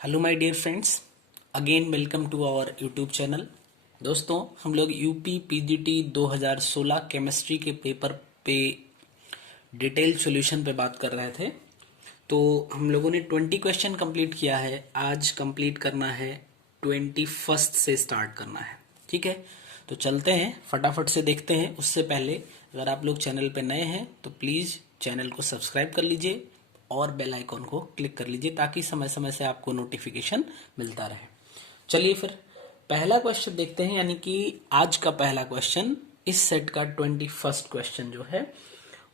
Hello my dear friends, again welcome to our YouTube channel. दोस्तों, हम लोग UP PGT 2016 chemistry के paper पे डिटेल सॉल्यूशन पे बात कर रहे थे। तो हम लोगों ने 20 क्वेश्चन कंप्लीट किया है। आज कंप्लीट करना है 21st से स्टार्ट करना है। ठीक है, तो चलते हैं, फटाफट से देखते हैं। उससे पहले अगर आप लोग चैनल पे नए हैं तो प्लीज़ चैनल को सब्सक्राइब कर लीजिए और बेल आइकॉन को क्लिक कर लीजिए ताकि समय समय से आपको नोटिफिकेशन मिलता रहे। चलिए फिर पहला क्वेश्चन देखते हैं, यानी कि आज का पहला क्वेश्चन, इस सेट का 21st क्वेश्चन जो है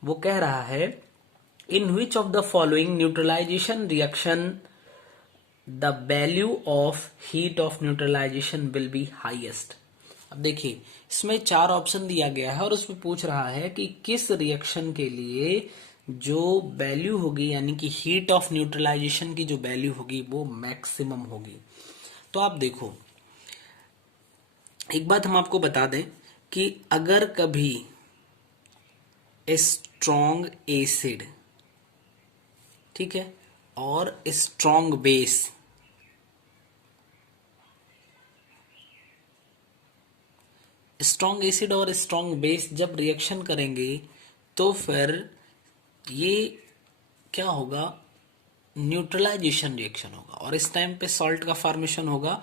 वो कह रहा है, in which of the following neutralization reaction the value of heat of neutralization will be highest. अब देखिए, इसमें 4 ऑप्शन दिया गया है और उसमें पूछ रहा है कि किस रिएक्शन के लिए जो वैल्यू होगी, यानी कि हीट ऑफ न्यूट्रलाइजेशन की जो वैल्यू होगी वो मैक्सिमम होगी। तो आप देखो, एक बात हम आपको बता दें कि अगर कभी स्ट्रॉन्ग एसिड, ठीक है, और स्ट्रॉन्ग बेस, स्ट्रॉन्ग एसिड और स्ट्रॉन्ग बेस जब रिएक्शन करेंगे तो फिर ये क्या होगा, न्यूट्रलाइजेशन रिएक्शन होगा और इस टाइम पे सॉल्ट का फॉर्मेशन होगा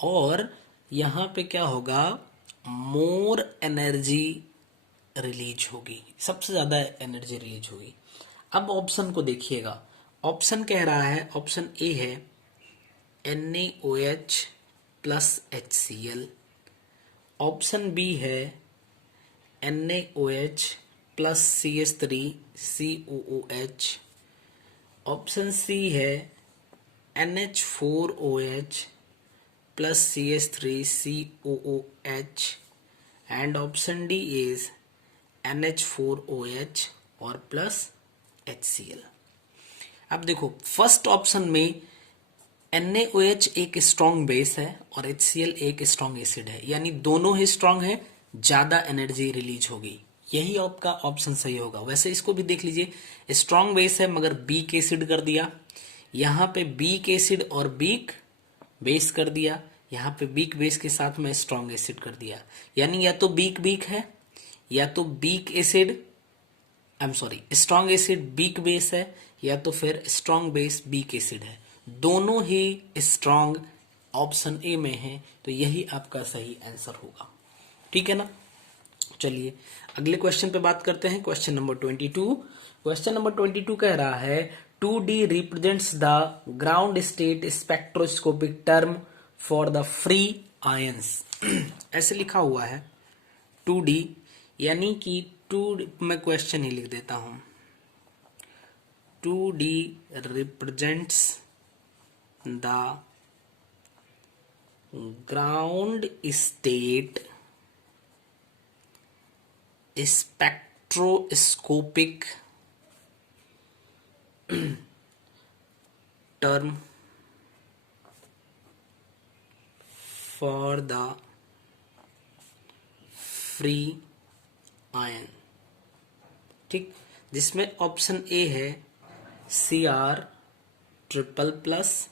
और यहाँ पे क्या होगा, मोर एनर्जी रिलीज होगी, सबसे ज्यादा एनर्जी रिलीज होगी। अब ऑप्शन को देखिएगा, ऑप्शन कह रहा है, ऑप्शन ए है NaOH plus HCl, option B है NaOH plus CH3COOH, option C है NH4OH plus CH3COOH and option D is NH4OH और प्लस HCl। अब देखो, फर्स्ट ऑप्शन में NaOH एक स्ट्रॉन्ग बेस है और HCl एक स्ट्रॉन्ग एसिड है, यानी दोनों ही स्ट्रॉन्ग है, ज्यादा एनर्जी रिलीज होगी, यही आपका ऑप्शन सही होगा। वैसे इसको भी देख लीजिए, स्ट्रॉन्ग बेस है मगर वीक एसिड कर दिया, यहाँ पे वीक एसिड और वीक बेस कर दिया, यहाँ पे वीक बेस के साथ में स्ट्रॉन्ग एसिड कर दिया, यानी या तो वीक वीक है या तो weak acid, I am sorry, strong acid weak base है या तो फिर स्ट्रॉन्ग बेस वीक एसिड है, दोनों ही स्ट्रॉन्ग ऑप्शन ए में है, तो यही आपका सही आंसर होगा। ठीक है ना। चलिए अगले क्वेश्चन पे बात करते हैं, क्वेश्चन नंबर 22। क्वेश्चन नंबर 22 कह रहा है 2D represents the ground state spectroscopic term for the free ions. ऐसे लिखा हुआ है 2D, यानी कि 2D, मैं क्वेश्चन ही लिख देता हूं, 2D represents the ground state spectroscopic term for the free ion। ठीक, जिसमें ऑप्शन ए है Cr triple plus,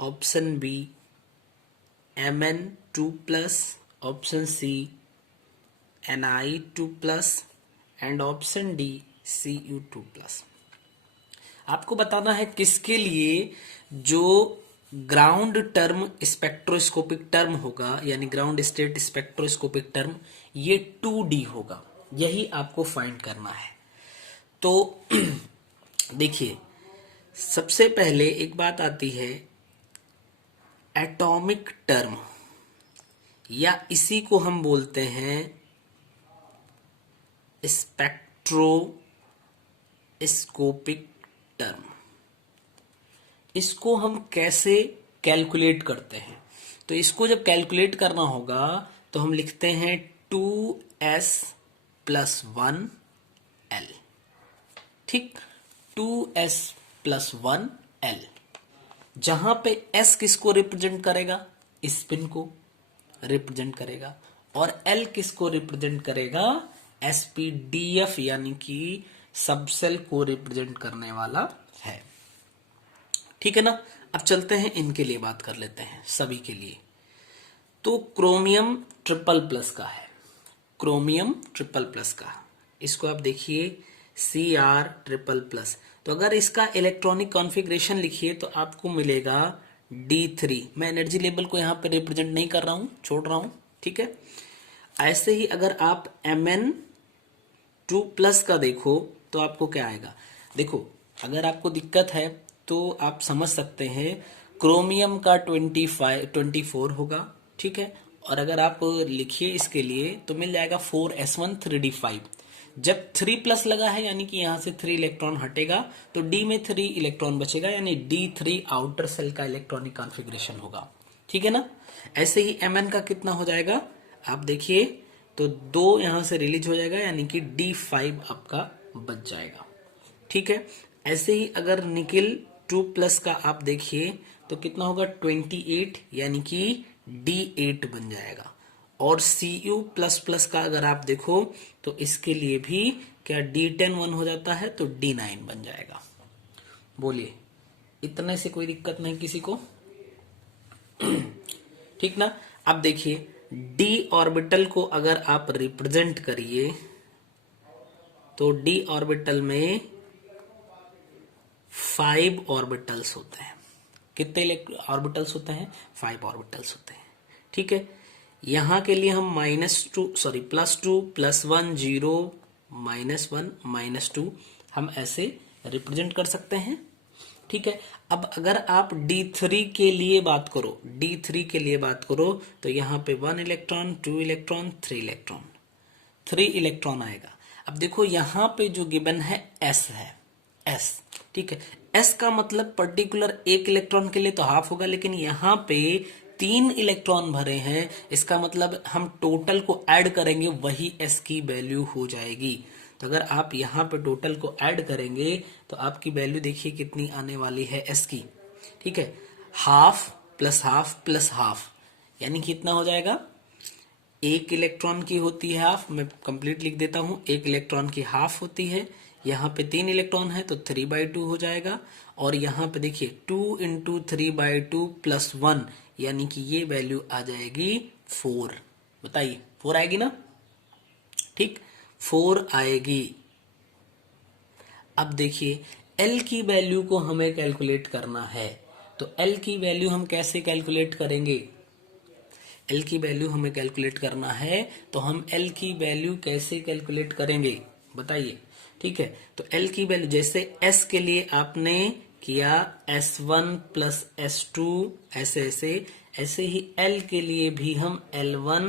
option B Mn2 plus, option C Ni2 plus and option D Cu2 plus. आपको बताना है किसके लिए जो ग्राउंड टर्म स्पेक्ट्रोस्कोपिक टर्म होगा, यानी ग्राउंड स्टेट स्पेक्ट्रोस्कोपिक टर्म, ये 2D होगा, यही आपको फाइंड करना है। तो देखिए, सबसे पहले एक बात आती है एटॉमिक टर्म, या इसी को हम बोलते हैं स्पेक्ट्रोस्कोपिक टर्म। इसको हम कैसे कैलकुलेट करते हैं, तो इसको जब कैलकुलेट करना होगा तो हम लिखते हैं 2s प्लस 1l। ठीक, 2s प्लस 1l, जहां पे s किसको रिप्रेजेंट करेगा, स्पिन को रिप्रेजेंट करेगा, और l किसको रिप्रेजेंट करेगा, sp-df, यानी कि सबसेल को रिप्रेजेंट करने वाला है। ठीक है ना। अब चलते हैं इनके लिए बात कर लेते हैं, सभी के लिए। तो क्रोमियम ट्रिपल प्लस का है, क्रोमियम ट्रिपल प्लस का, इसको आप देखिए Cr ट्रिपल प्लस। तो अगर इसका इलेक्ट्रॉनिक कॉन्फ़िगरेशन लिखिए तो आपको मिलेगा D3। मैं एनर्जी लेवल को यहाँ पे रिप्रेजेंट नहीं कर रहा हूँ, छोड़ रहा हूँ, ठीक है। ऐसे ही अगर आप Mn2 प्लस का देखो तो आपको क्या आएगा, देखो अगर आपको दिक्कत है तो आप समझ सकते हैं, क्रोमियम का 24 होगा, ठीक है। और अगर आप लिखिए इसके लिए तो मिल जाएगा 4s1 3d5। जब 3 प्लस लगा है यानी कि यहां से 3 इलेक्ट्रॉन हटेगा तो D में 3 इलेक्ट्रॉन बचेगा, यानी D3 आउटर सेल का इलेक्ट्रॉनिक कॉन्फ़िगरेशन होगा, ठीक है ना। ऐसे ही Mn का कितना हो जाएगा, आप देखिए तो 2 यहां से रिलीज हो जाएगा, यानी कि D5 आपका बच जाएगा, ठीक है। ऐसे ही अगर निकिल 2 प्लस का आप देखिए तो कितना होगा 28, यानी कि D8 बन जाएगा। और Cu प्लस प्लस का अगर आप देखो तो इसके लिए भी क्या D10 1 हो जाता है तो D9 बन जाएगा। बोलिए, इतने से कोई दिक्कत नहीं किसी को, ठीक ना। अब देखिए D ऑर्बिटल को अगर आप रिप्रेजेंट करिए तो D ऑर्बिटल में 5 ऑर्बिटल्स होते हैं। कितने ऑर्बिटल्स होते हैं, 5 ऑर्बिटल्स होते हैं, ठीक है। यहां के लिए हम +2 +1 0 -1 -2 हम ऐसे रिप्रेजेंट कर सकते हैं, ठीक है। अब अगर आप D3 के लिए बात करो, D3 के लिए बात करो तो यहां पे 1 इलेक्ट्रॉन 2 इलेक्ट्रॉन 3 इलेक्ट्रॉन, 3 इलेक्ट्रॉन आएगा। अब देखो यहां पे जो गिवन है S है, S, ठीक है। S का मतलब पर्टिकुलर एक इलेक्ट्रॉन के लिए तो हाफ होगा, लेकिन यहाँ पे 3 इलेक्ट्रॉन भरे हैं, इसका मतलब हम टोटल को ऐड करेंगे वही S की वैल्यू हो जाएगी। तो अगर आप यहाँ पे टोटल को ऐड करेंगे तो आपकी वैल्यू देखिए कितनी आने वाली है S की, ठीक है। Half plus half plus half, यानी कितना हो जाएगा, एक इलेक्ट्रॉन की होती है हाफ, मैं कंप्लीट लिख देता हूं, एक इलेक्ट्रॉन की हाफ होती है, यहाँ पे 3 इलेक्ट्रॉन है तो 3/2 हो जाएगा। और यहाँ पे देखिए 2 × 3/2 + 1, यानी कि ये वैल्यू आ जाएगी 4। बताइए 4 आएगी ना, ठीक, 4 आएगी। अब देखिए L की वैल्यू को हमें कैलकुलेट करना है, तो L की वैल्यू हम कैसे कैलकुलेट करेंगे, L की वैल्यू हमें कैलकुलेट करना है तो हम L की वैल्यू कैसे कैलकुलेट करेंगे बताइए, ठीक है। तो L की वैल्यू जैसे S के लिए आपने किया S1 + S2 ऐसे ऐसे, ऐसे ही L के लिए भी हम L1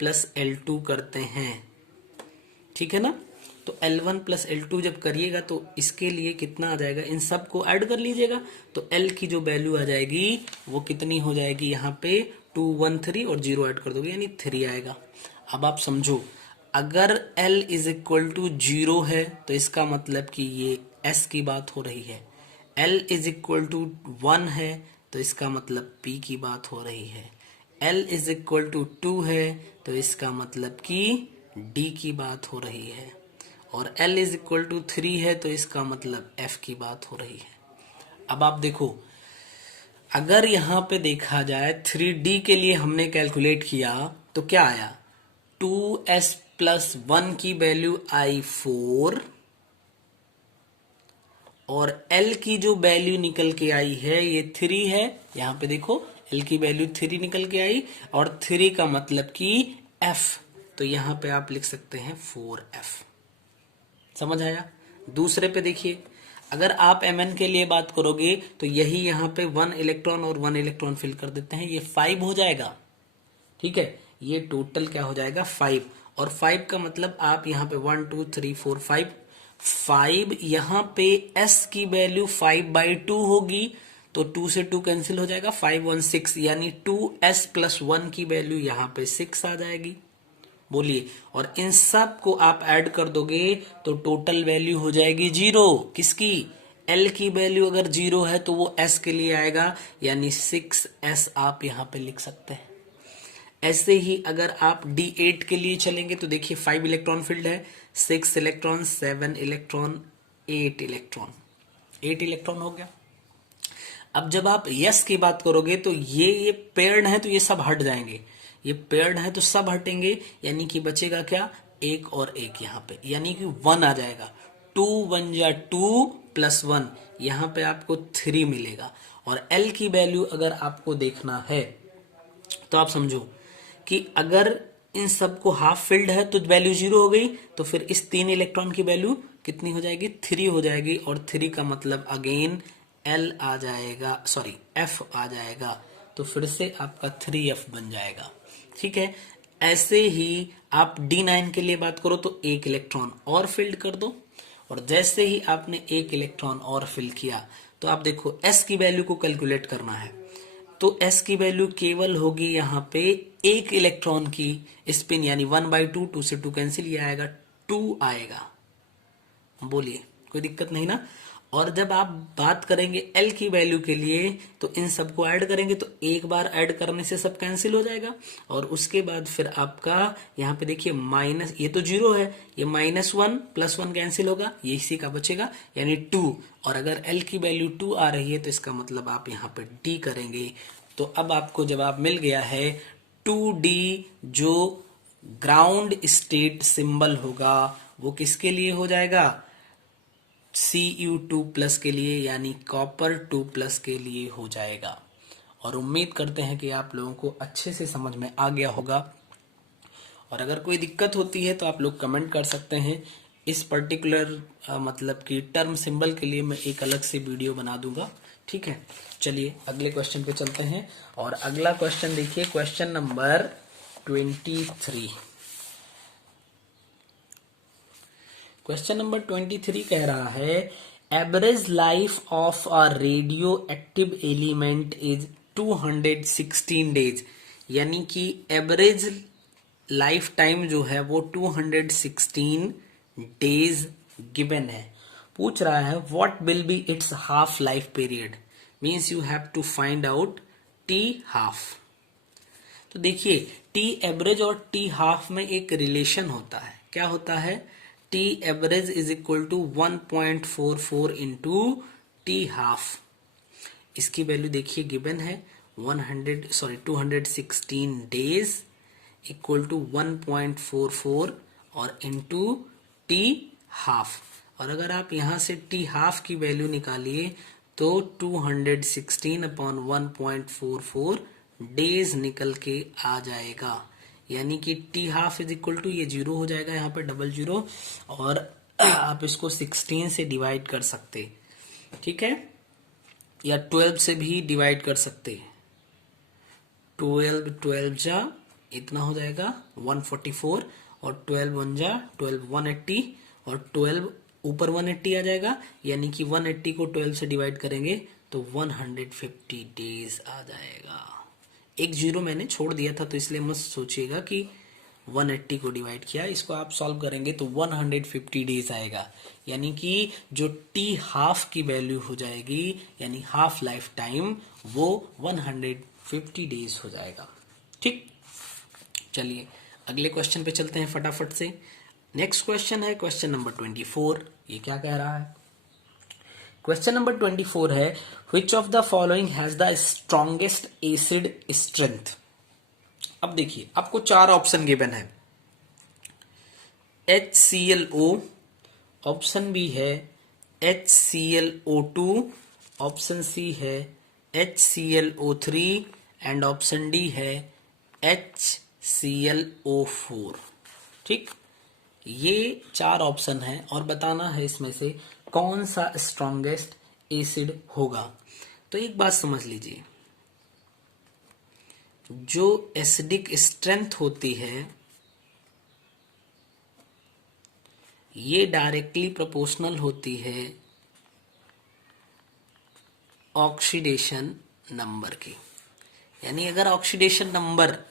+ L2 करते हैं, ठीक है ना। तो L1 + L2 जब करिएगा तो इसके लिए कितना आ जाएगा, इन सब को ऐड कर लीजिएगा तो L की जो वैल्यू आ जाएगी वो कितनी हो जाएगी, यहाँ पे 2 1 3 और 0 ऐड कर दोगे यानी 3 आएगा। अब आप समझो, अगर L = 0 है तो इसका मतलब कि ये S की बात हो रही है, L = 1 है तो इसका मतलब P की बात हो रही है, L = 2 है तो इसका मतलब कि D की बात हो रही है, और L = 3 है तो इसका मतलब F की बात हो रही है। अब आप देखो, अगर यहां पे देखा जाए 3D के लिए हमने कैलकुलेट किया तो क्या आया, 2s + 1 की वैल्यू आई 4, और L की जो वैल्यू निकल के आई है ये 3 है, यहां पे देखो L की वैल्यू 3 निकल के आई, और 3 का मतलब कि F, तो यहां पे आप लिख सकते हैं 4F। समझ आया। दूसरे पे देखिए, अगर आप Mn के लिए बात करोगे तो यही यहाँ पे 1 इलेक्ट्रॉन और 1 इलेक्ट्रॉन फिल कर देते हैं, ये 5 हो जाएगा, ठीक है। ये टोटल क्या हो जाएगा 5, और 5 का मतलब आप यहाँ पे 1 2 3 4 5 यहाँ पे S की वैल्यू 5/2 होगी तो 2 से 2 कैंसिल हो जाएगा, 5 1 6, यानी 2s + 1 की वैल्यू यहाँ पे 6 आ जाएगी। बोलिए, और इन सब को आप ऐड कर दोगे तो टोटल वैल्यू हो जाएगी 0, किसकी, L की वैल्यू अगर 0 है तो वो S के लिए आएगा, यानी 6s आप यहां पे लिख सकते हैं। ऐसे ही अगर आप D8 के लिए चलेंगे तो देखिए 5 इलेक्ट्रॉन फील्ड है, 6 इलेक्ट्रॉन 7 इलेक्ट्रॉन 8 इलेक्ट्रॉन, 8 इलेक्ट्रॉन हो गया। अब जब आप यस की बात करोगे तो ये पेयर्ड है तो ये सब हट जाएंगे, ये पेयर्ड है तो सब हटेंगे, यानी कि बचेगा क्या, एक और एक यहाँ पे, यानी कि 1 आ जाएगा। 2 1 जा 2 प्लस 1, यहाँ पे आपको 3 मिलेगा। और एल की वैल्यू अगर आपको देखना है तो आप समझो कि अगर इन सबको हाफ फिल्ड है तो वैल्यू 0 हो गई, तो फिर इस 3 इलेक्ट्रॉन की वैल्यू कितनी हो जाएगी, 3 हो जाएगी। और 3 का मतलब अगेन एल आ जाएगा, सॉरी एफ आ जाएगा, तो फिर से आपका 3f बन जाएगा। ठीक है, ऐसे ही आप D9 के लिए बात करो तो एक इलेक्ट्रॉन और फिल्ड कर दो, और जैसे ही आपने एक इलेक्ट्रॉन और फिल किया तो आप देखो s की वैल्यू को कैलकुलेट करना है, तो s की वैल्यू केवल होगी यहाँ पे एक इलेक्ट्रॉन की स्पिन, यानी 1/2, 2 से 2 कैंसिल, ये आएगा 2 आएगा। बोलिए कोई दिक्कत नहीं ना। और जब आप बात करेंगे L की वैल्यू के लिए तो इन सबको ऐड करेंगे तो एक बार ऐड करने से सब कैंसिल हो जाएगा, और उसके बाद फिर आपका यहाँ पे देखिए माइनस, ये तो 0 है, ये -1 + 1 कैंसिल होगा, ये इसी का बचेगा यानी 2। और अगर L की वैल्यू 2 आ रही है तो इसका मतलब आप यहाँ पे D करेंगे। तो अब आपको जवाब मिल गया है 2D, जो ग्राउंड स्टेट सिंबल होगा वो किसके लिए हो जाएगा, Cu2+ के लिए, यानी कॉपर 2+ के लिए हो जाएगा। और उम्मीद करते हैं कि आप लोगों को अच्छे से समझ में आ गया होगा, और अगर कोई दिक्कत होती है तो आप लोग कमेंट कर सकते हैं। इस पर्टिकुलर मतलब कि टर्म सिंबल के लिए मैं एक अलग से वीडियो बना दूंगा। ठीक है, चलिए अगले क्वेश्चन पे चलते हैं। और अगला क्वेश्चन देखिए, क्वेश्चन नंबर 23। क्वेश्चन नंबर 23 कह रहा है average life of a radio active element is 216 days, यानी कि एवरेज लाइफ टाइम जो है वो 216 डेज गिवन है। पूछ रहा है what will be its half life period, means you have to find out T half. तो देखिए टी एवरेज और टी हाफ में एक रिलेशन होता है, क्या होता है, T average is equal to 1.44 into T half. इसकी वैल्यू देखिए गिवन है 216 डेज इक्वल टू 1.44 और इंटू टी हाफ। और अगर आप यहां से टी हाफ की वैल्यू निकालिए तो 216 अपॉन 1.44 डेज निकल के आ जाएगा, यानी कि T half is equal to, ये 0 हो जाएगा यहाँ पे, डबल 0, और आप इसको 16 से डिवाइड कर सकते, ठीक है, या 12 से भी डिवाइड कर सकते। 12 जा इतना हो जाएगा 144, और 12 1 जा 12 180, और 12 ऊपर 180 आ जाएगा, यानी कि 180 को 12 से डिवाइड करेंगे तो 150 डेज आ जाएगा। एक 0 मैंने छोड़ दिया था तो इसलिए मत सोचिएगा कि 180 को डिवाइड किया, इसको आप सॉल्व करेंगे तो 150 डेज आएगा, यानी कि जो टी हाफ की वैल्यू हो जाएगी, यानी हाफ लाइफ टाइम, वो 150 डेज हो जाएगा। ठीक, चलिए अगले क्वेश्चन पे चलते हैं फटाफट से। नेक्स्ट क्वेश्चन है क्वेश्चन नंबर 24। ये क्या कह रहा है, क्वेश्चन नंबर 24 है which of the following has the strongest acid strength। अब देखिए आपको 4 ऑप्शन गिवन है, HClO, ऑप्शन बी है HClO2, ऑप्शन सी है HClO3 एंड ऑप्शन डी है HClO4। ठीक, ये 4 ऑप्शन है और बताना है इसमें से कौन सा स्ट्रॉन्गेस्ट एसिड होगा। तो एक बात समझ लीजिए, जो एसिडिक स्ट्रेंथ होती है ये डायरेक्टली प्रोपोर्शनल होती है ऑक्सीडेशन नंबर की, यानी अगर ऑक्सीडेशन नंबर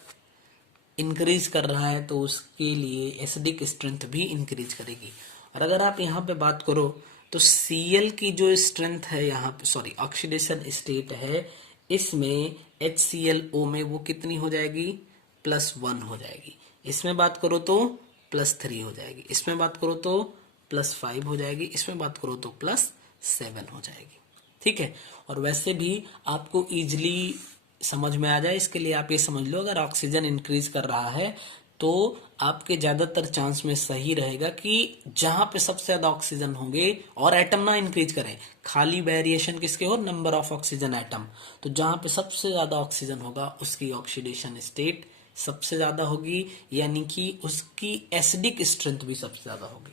इंक्रीज कर रहा है तो उसके लिए एसिडिक स्ट्रेंथ भी इंक्रीज करेगी। और अगर आप यहाँ पे बात करो तो Cl की जो स्ट्रेंथ है यहाँ पे, सॉरी ऑक्सीडेशन स्टेट है, इसमें HClO में वो कितनी हो जाएगी, +1 हो जाएगी। इसमें बात करो तो +3 हो जाएगी, इसमें बात करो तो +5 हो जाएगी, इसमें बात करो तो +7 हो जाएगी। ठीक है। और वैसे भी आपको इजीली समझ में आ जाए इसके लिए आप ये समझ लो, अगर ऑक्सीजन इंक्रीज कर रहा है तो आपके ज्यादातर चांस में सही रहेगा कि जहां पे सबसे ज्यादा ऑक्सीजन होंगे और एटम ना इंक्रीज करें, खाली वेरिएशन किसके हो, नंबर ऑफ ऑक्सीजन एटम। तो जहां पे सबसे ज्यादा ऑक्सीजन होगा उसकी ऑक्सीडेशन स्टेट सबसे ज्यादा होगी, यानी कि उसकी एसिडिक स्ट्रेंथ भी सबसे ज्यादा होगी।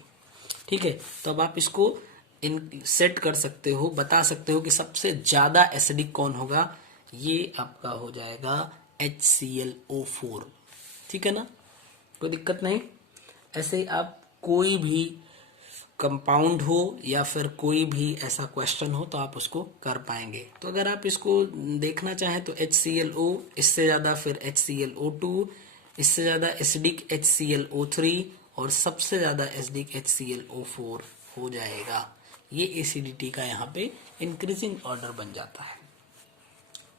ठीक है, तो अब आप इसको इन सेट कर सकते हो, बता सकते हो कि सबसे ज्यादा एसिडिक कौन होगा। ये आपका हो जाएगा HClO4। ठीक है ना, कोई दिक्कत नहीं। ऐसे ही आप कोई भी कंपाउंड हो या फिर कोई भी ऐसा क्वेश्चन हो तो आप उसको कर पाएंगे। तो अगर आप इसको देखना चाहें तो HClO, इससे ज्यादा फिर HClO2, इससे ज्यादा एसिडिक HClO3 और सबसे ज्यादा एसिडिक HClO4 हो जाएगा। ये एसिडिटी का यहाँ पे इंक्रीजिंग ऑर्डर बन जाता है।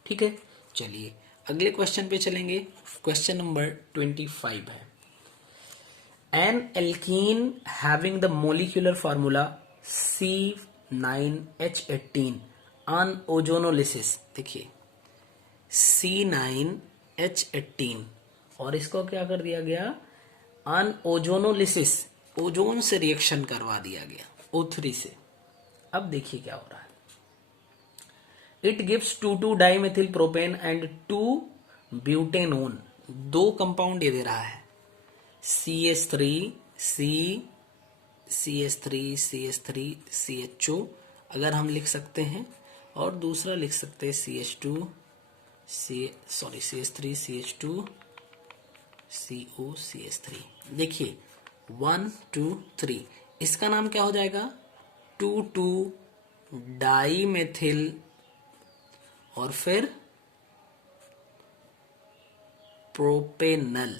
ठीक है, चलिए अगले क्वेश्चन पे चलेंगे। क्वेश्चन नंबर 25 है, N alkene having the molecular formula C9H18 on ozonolysis. देखिए C9H18 और इसको क्या कर दिया गया, ऑन ओजोनोलिसिस, ओजोन से रिएक्शन करवा दिया गया O3 से। अब देखिए क्या हो रहा है, इट गिव्स 2,2-डाइमेथिल प्रोपेन एंड 2-ब्यूटेनोन। दो कंपाउंड ये दे रहा है, CH3CHO अगर हम लिख सकते हैं, और दूसरा लिख सकते हैं CH2CH2CO देखिए 1 2 3, इसका नाम क्या हो जाएगा, 2,2-डाइमेथिल और फिर प्रोपेनल।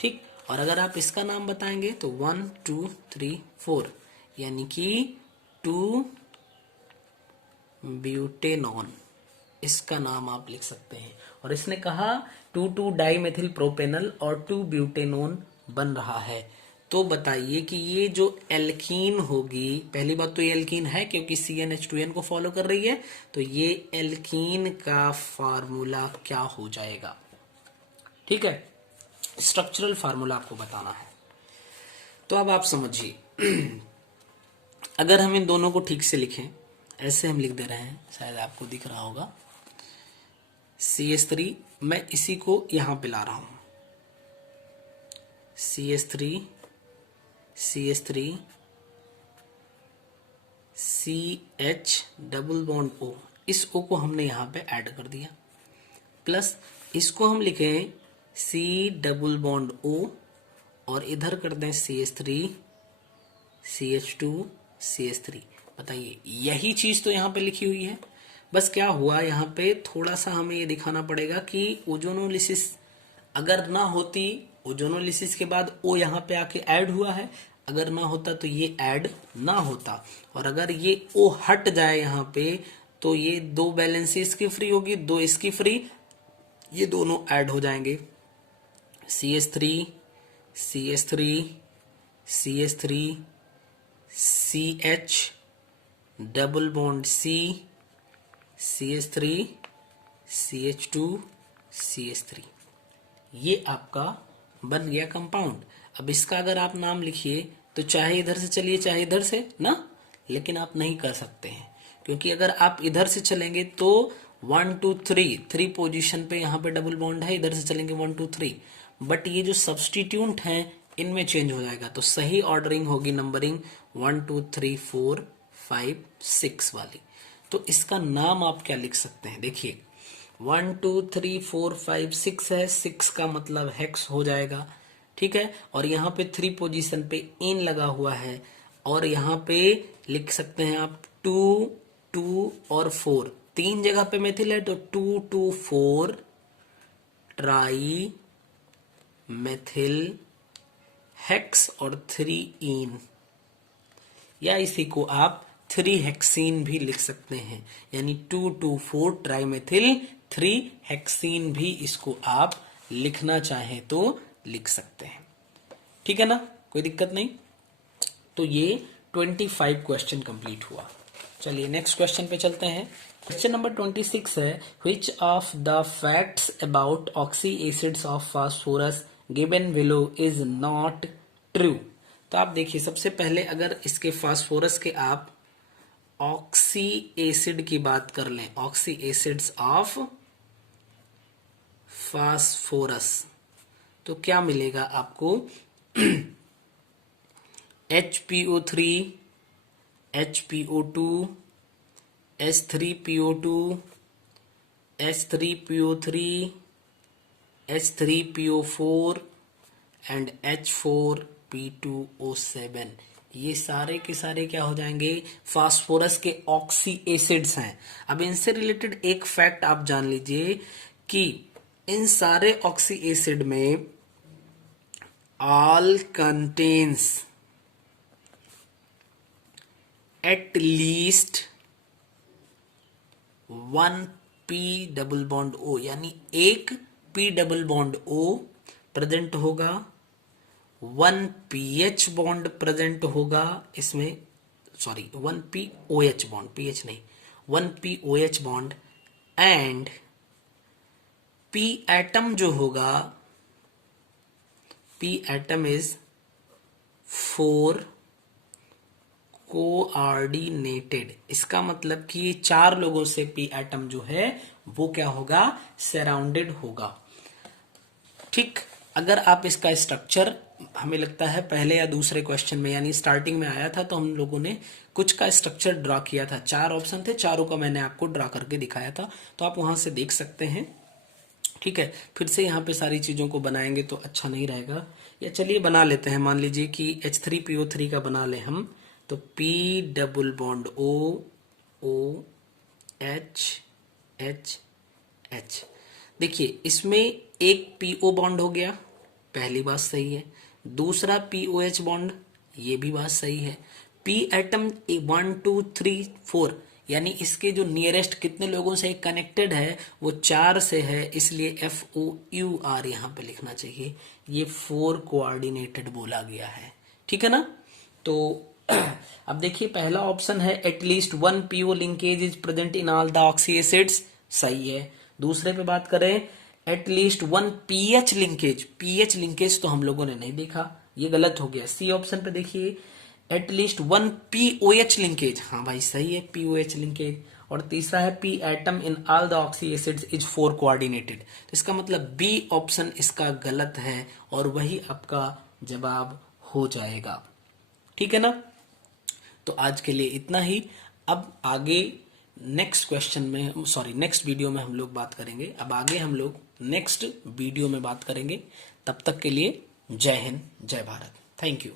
ठीक, और अगर आप इसका नाम बताएंगे तो 1 2 3 4, यानी कि 2-ब्यूटेनॉन, इसका नाम आप लिख सकते हैं। और इसने कहा 2,2-डाइमेथिल प्रोपेनल और 2-ब्यूटेनॉन बन रहा है। तो बताइए कि ये जो एल्कीन होगी, पहली बात तो ये एल्कीन है क्योंकि CnH2n को फॉलो कर रही है, तो ये एल्कीन का फार्मूला क्या हो जाएगा। ठीक है, स्ट्रक्चरल फार्मूला आपको बताना है। तो अब आप समझिए, अगर हम इन दोनों को ठीक से लिखें, ऐसे हम लिख दे रहे हैं, शायद आपको दिख रहा होगा, CH3, मैं इसी को यहां पे ला रहा हूं, CH3 CH double bond O, इस O को हमने यहां पे ऐड कर दिया, प्लस इसको हम लिखें C डबल बॉन्ड O और इधर कर दें CH3 CH2 CH3। बताइए, यही चीज तो यहाँ पे लिखी हुई है, बस क्या हुआ यहाँ पे थोड़ा सा हमें ये दिखाना पड़ेगा कि ओजोनोलिसिस अगर ना होती, ओजोनोलिसिस के बाद O यहाँ पे आके ऐड हुआ है, अगर ना होता तो ये ऐड ना होता, और अगर ये O हट जाए यहाँ पे तो ये दो बैलेंस इसकी फ्री होगी, दो इसकी फ्री, ये दोनों ऐड हो जाएंगे। CH3 CH double bond C CH3 CH2 CH3, ये आपका बन गया कंपाउंड। अब इसका अगर आप नाम लिखिए तो चाहे इधर से चलिए चाहे इधर से ना, लेकिन आप नहीं कर सकते हैं, क्योंकि अगर आप इधर से चलेंगे तो 1 2 3 पोजीशन पे यहाँ पे डबल बॉन्ड है, इधर से चलेंगे 1 2 3, बट ये जो सब्स्टिट्यूट हैं इनमें चेंज हो जाएगा, तो सही ऑर्डरिंग होगी नंबरिंग 1 2 3 4 5 6 वाली। तो इसका नाम आप क्या लिख सकते हैं, देखिए 1 2 3 4 5 6 है, 6 का मतलब हेक्स हो जाएगा। ठीक है, और यहाँ पे 3 पोजीशन पे इन लगा हुआ है, और यहाँ पे लिख सकते हैं आप 2 2 और 4, 3 जगह पे मेथिल है तो 2 2 4 ट्राई मेथिल हेक्स और 3 इन, या इसी को आप 3 हेक्सीन भी लिख सकते हैं, यानी 2 2 4 ट्राईमेथिल 3 हेक्सीन भी इसको आप लिखना चाहें तो लिख सकते हैं। ठीक है ना, कोई दिक्कत नहीं। तो ये 25 क्वेश्चन कंप्लीट हुआ। चलिए नेक्स्ट क्वेश्चन पे चलते हैं। क्वेश्चन नंबर 26 है, विच of the facts about oxy acids of phosphorus given below is not true. तो आप देखिए, सबसे पहले अगर इसके फास्फोरस के आप ऑक्सी एसिड की बात कर लें, ऑक्सी एसिड्स ऑफ फास्फोरस, तो क्या मिलेगा आपको? HPO3, HPO2, H3PO2, H3PO3, H3PO4 and H4P2O7। ये सारे के सारे क्या हो जाएंगे? फास्फोरस के ऑक्सी एसिड्स हैं। अब इनसे रिलेटेड एक फैक्ट आप जान लीजिए कि इन सारे ऑक्सी एसिड में all contains at least one P double bond O, यानी एक P double bond O present होगा, 1 PH बॉन्ड प्रेजेंट होगा इसमें, सॉरी 1 POH बॉन्ड, PH नहीं, 1 POH bond and P atom जो होगा, P एटम इज 4 कोऑर्डिनेटेड। इसका मतलब कि ये 4 लोगों से P एटम जो है वो क्या होगा? सराउंडेड होगा। ठीक, अगर आप इसका स्ट्रक्चर, हमें लगता है पहले या दूसरे क्वेश्चन में यानी स्टार्टिंग में आया था, तो हम लोगों ने कुछ का स्ट्रक्चर ड्रॉ किया था। 4 ऑप्शन थे, चारों का मैंने आपको ड्रॉ करके दिखाया था, तो आप वहां से देख सकते हैं। ठीक है, फिर से यहाँ पे सारी चीजों को बनाएंगे तो अच्छा नहीं रहेगा, या चलिए बना लेते हैं। मान लीजिए कि H3PO3 का बना ले हम, तो P double bond O H H H। देखिए इसमें एक PO बॉन्ड हो गया, पहली बात सही है। दूसरा POH बॉन्ड, ये भी बात सही है। P एटम 1 2 3 4, यानी इसके जो नियरेस्ट कितने लोगों से कनेक्टेड है वो 4 से है, इसलिए FOUR यहाँ पे लिखना चाहिए। ये 4 कोऑर्डिनेटेड बोला गया है। ठीक है ना? तो अब देखिए पहला ऑप्शन है at least 1 PO linkage is present in all the oxy acids, सही है। दूसरे पे बात करें, at least 1 PH linkage, PH linkage तो हम लोगों ने नहीं देखा, ये गलत हो गया। सी ऑप्शन पे देखिए एटलीस्ट 1 POH लिंकेज, हाँ भाई सही है, POH लिंकेज। और तीसरा है P atom in all the oxy acids is 4 coordinated, तो इसका मतलब B ऑप्शन इसका गलत है और वही आपका जवाब हो जाएगा। ठीक है ना? तो आज के लिए इतना ही। अब आगे नेक्स्ट क्वेश्चन में, सॉरी नेक्स्ट वीडियो में हम लोग बात करेंगे। अब आगे हम लोग नेक्स्ट वीडियो में बात करेंगे। तब तक के लिए जय हिंद, जय भारत, थैंक यू।